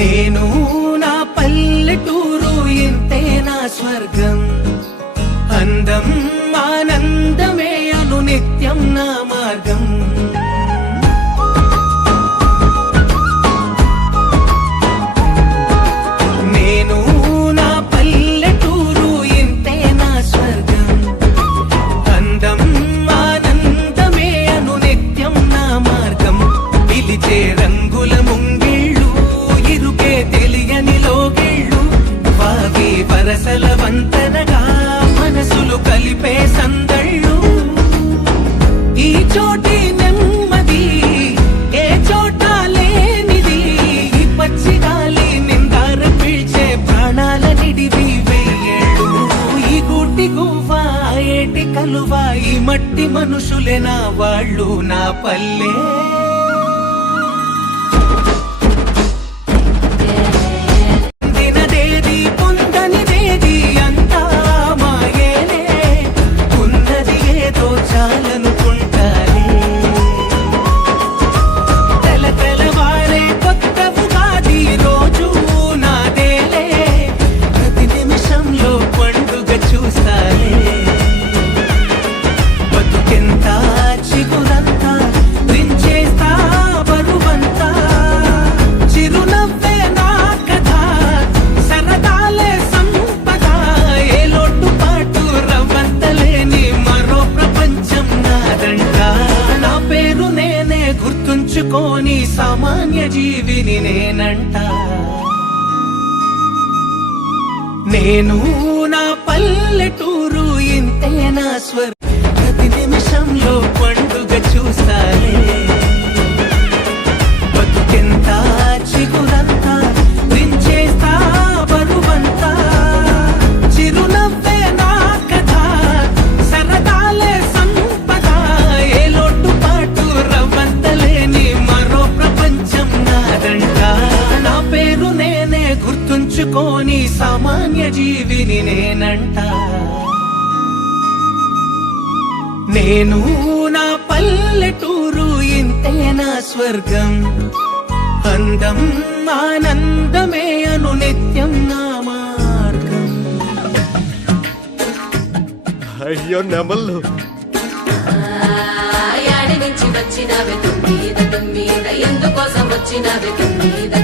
నేను నా పల్లెటూరు ఇంతే నా స్వర్గం, అందం ఆనందమే అను నిత్యం నా మార్గం. నేను నా పల్లెటూరు ఇంతే నా స్వర్గం, అందం ఆనందమే అను నిత్యం నా మార్గం. పిలిచే రంగుల ముంగిళ్ళు, ఇరుకే తెలియని లోగిళ్ళు, వాగి వరసల వంతనగా మనసులు కలిపే సందళ్ళు. ఈ చోటి నెమ్మది ఏ చోట లేనిది, ఈ పచ్చి గాలి నిందార పీల్చే ప్రాణాల నిడివి వెయ్యేళ్ళు. ఈ గూటి గువ్వ ఏటి కలువ, ఈ మట్టి మనుషులే నా వాళ్ళు, నా పల్లె. గుర్తుంచుకోని సామాన్య జీవిని నేనంట. నేను నా పల్లెటూరు ఇంతే నా స్వర్గం, ప్రతి నిమిషంలో పండుగ చూస్తానే. బతుకెంత చిగురంతా దించేస్తా బరువంతా, చిరునవ్వే నా కథ, సరదాలే సంపద, ఏ లోటు పాటు రవ్వంతలేని మరో ప్రపంచం నాదంట. నా పేరు నేనే గుర్తుంచుకోని సామాన్య జీవిని నేనంట. నేను నా పల్లెటూరు ఇంతే నా స్వర్గం, అందం ఆనందమే అను నిత్యం నా మార్గం. అయ్యో నెమళ్ళు, యాడి నుంచి వచ్చినవి తుమ్మీద తుమ్మీద, ఎందుకోసం వచ్చినవి తుమ్మీద